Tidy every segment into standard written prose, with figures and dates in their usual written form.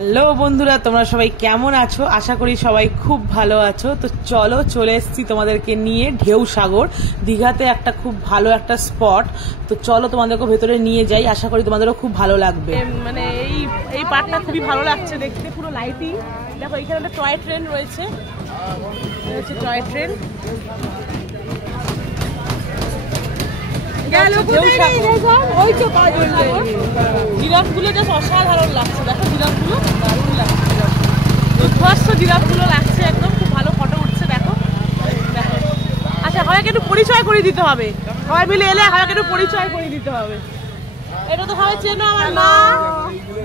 Hello বন্ধুরা, তোমরা সবাই কেমন আছো? আশা করি সবাই খুব ভালো আছো। তো চলো, চলে এসেছি তোমাদেরকে নিয়ে ঢেউ সাগর। দীঘাতে একটা খুব ভালো একটা স্পট। তো চলো তোমাদেরকে ভেতরে নিয়ে যাই, আশা করি তোমাদেরও খুব ভালো লাগবে। মানে এই পার্কটা খুবই ভালো লাগছে দেখতে, পুরো লাইটিং। দেখো এখানে একটা টয় ট্রেন রয়েছে, টয় ট্রেন। জিরাফগুলো জাস্ট অসাধারণ লাগছে, দেখো জিরাফগুলো দারুণ লাগছে, উদ্ভস্ত জিরাফগুলো লাগছে একদম, খুব ভালো ফটো উঠছে। দেখো দেখো, আচ্ছা সবাইকে একটু পরিচয় করে দিতে হবে, সবাই মিলে এলে সবাইকে একটু পরিচয় করে দিতে হবে। এটা তো সবাই চেনো, আমার মা,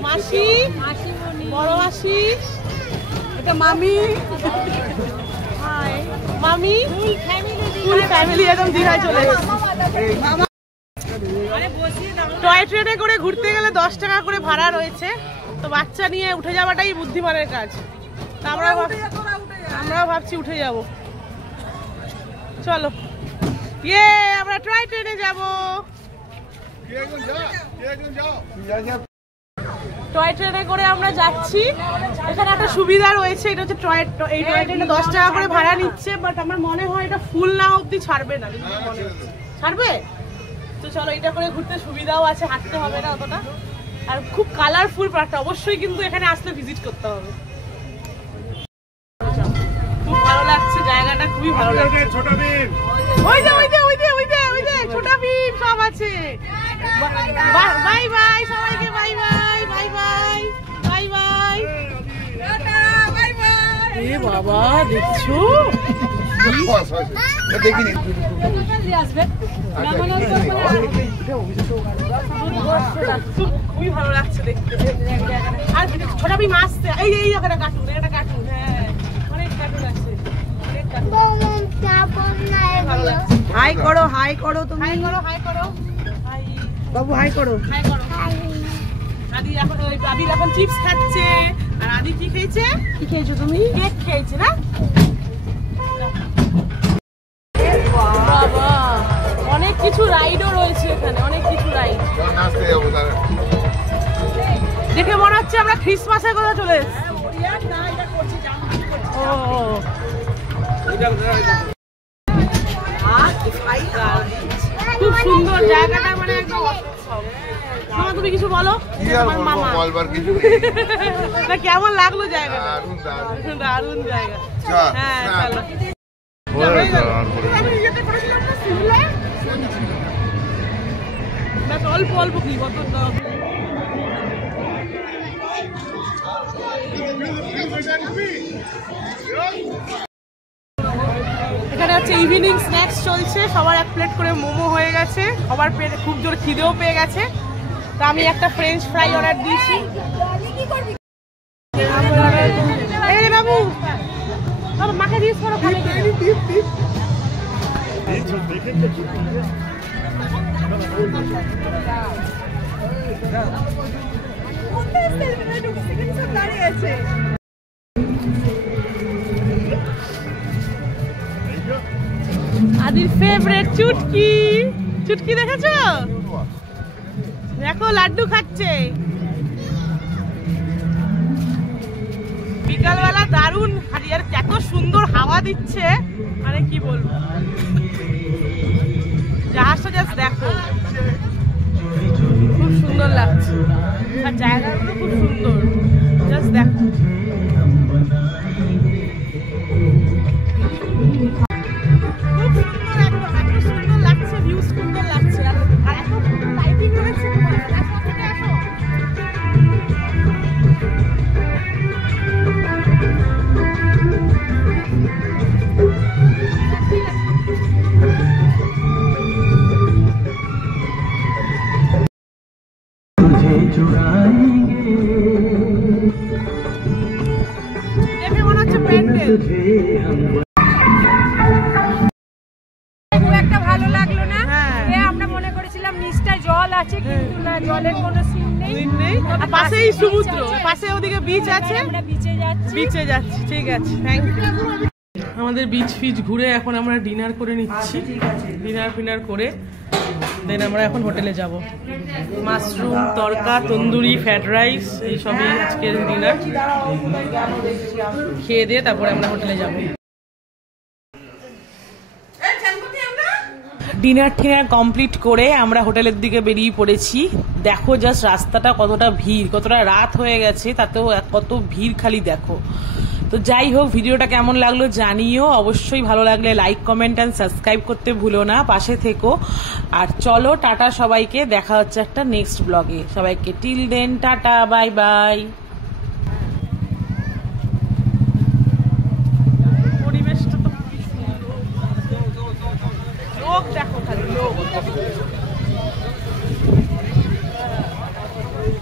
মাসি, বড় মাসি, এটা মামি, মামি, ফুল ফ্যামিলি একদম দীঘায় চলে এসেছে। টয় ট্রেনে করে ঘুরতে গেলে 10 টাকা করে ভাড়া রয়েছে। তো বাচ্চা নিয়ে উঠে যাওয়াটাই বুদ্ধিমানের কাজ। আমরাও ভাবছি উঠে যাব। চলো, আমরা টয় ট্রেনে যাব। টয় ট্রেনে করে আমরা যাচ্ছি। এখানে একটা সুবিধা রয়েছে, এটা হচ্ছে এই টয় ট্রেনে 10 টাকা করে ভাড়া নিচ্ছে, বাট আমার মনে হয় এটা ফুল না অব্দি ছাড়বে না। ছাড়বে? তো চলো, এটা করে ঘুরতে সুবিধাও আছে, হাঁটতে হবে না অতটা। আর খুব কালারফুল পার্কটা, অবশ্যই কিন্তু এখানে আসলে ভিজিট করতে হবে। খুব ভালো লাগছে জায়গাটা, খুবই ভালো লাগছে। ওই যে ছোটা ভীম সব আছে। বাই বাই সবাইকে, bye bye, bye bye, bye bye, bye bye. এ বাবা, দেখছো দেখিনি খুবই ভালো লাগছে দেখতে। আর ছোটা ভীম আসছে, এই একটা কার্টুন, একটা কার্টুন, হ্যাঁ অনেক কার্টুন আছে, অনেক কার্টুন। হাই করো, হাই করো, তুমি হাই করো, হাই করো, হাই বাবু, হাই করো, হাই করো। আদি এখন চিপস খাচ্ছে। আর আদি কি খেয়েছে? কি খেয়েছো তুমি? কেক খেয়েছে না? বাবা, অনেক কিছু রাইডও রয়েছে এখানে, অনেক কিছু রাইড। দেখে মনে হচ্ছে আমরা ক্রিসমাসের কথা চলে এসেছি। খুব সুন্দর জায়গাটা, মানে একদম মামা তুমি কিছু বলো। কেমন লাগলো জায়গাটা? দারুণ জায়গা। হ্যাঁ চলো, অল্প অল্প কি এখানে হচ্ছে ইভিনিং স্ন্যাক্স চলছে। সবার এক প্লেট করে মোমো হয়ে গেছে, সবার খুব জোর খিদেও পেয়ে গেছে। তো আমি একটা ফ্রেঞ্চ ফ্রাই অর্ডার দিয়েছি। এই বাবু, মাকে দিস করো, আদির ফেভারিট চুটকি। চুটকি দেখেছো? দেখো লাড্ডু খাচ্ছে। বিকালবেলা দারুণ, আর এত সুন্দর হাওয়া দিচ্ছে, মানে কি বলবো। জাহাজটা জাস্ট দেখো, খুব সুন্দর লাগছে। আর জায়গাগুলো খুব সুন্দর, জাস্ট দেখো। খুব সুন্দর, একদম এত সুন্দর লাগছে, ভিউ সুন্দর লাগছে। আর এত লাইটিং রয়েছে। দেখে মনে হচ্ছে প্যান্ডেল। খুব একটা ভালো লাগলো না। আমরা মনে করেছিলাম নিচটা জল আছে, কিন্তু না, জলের কোনো সিন নেই। পাশেই সমুদ্র, পাশে ওদিকে বিচ আছে, আমরা বিচে যাচ্ছি। ঠিক আছে, থ্যাংক ইউ। আমাদের বিচ ফিচ ঘুরে এখন আমরা ডিনার করে নিচ্ছি। ডিনার ফিনার করে দেন আমরা এখন হোটেলে যাব। মাশরুম তরকা, তন্দুরি, ফ্রাইড রাইস এইসবই আজকের ডিনার। খেয়ে দিয়ে তারপরে আমরা হোটেলে যাব। ডিনার টিনার কমপ্লিট করে আমরা হোটেলের দিকে বেরিয়ে পড়েছি। দেখো জাস্ট রাস্তাটা কতটা ভিড়, কতটা রাত হয়ে গেছে, তাতেও কত ভিড় খালি দেখো। তো যাই হোক, ভিডিওটা কেমন লাগলো জানিও। অবশ্যই ভালো লাগলে লাইক, কমেন্ট অ্যান্ড সাবস্ক্রাইব করতে ভুলো না, পাশে থেকো। আর চলো টাটা সবাইকে, দেখা হচ্ছে একটা নেক্সট ব্লগে। সবাইকে till then tata, bye by.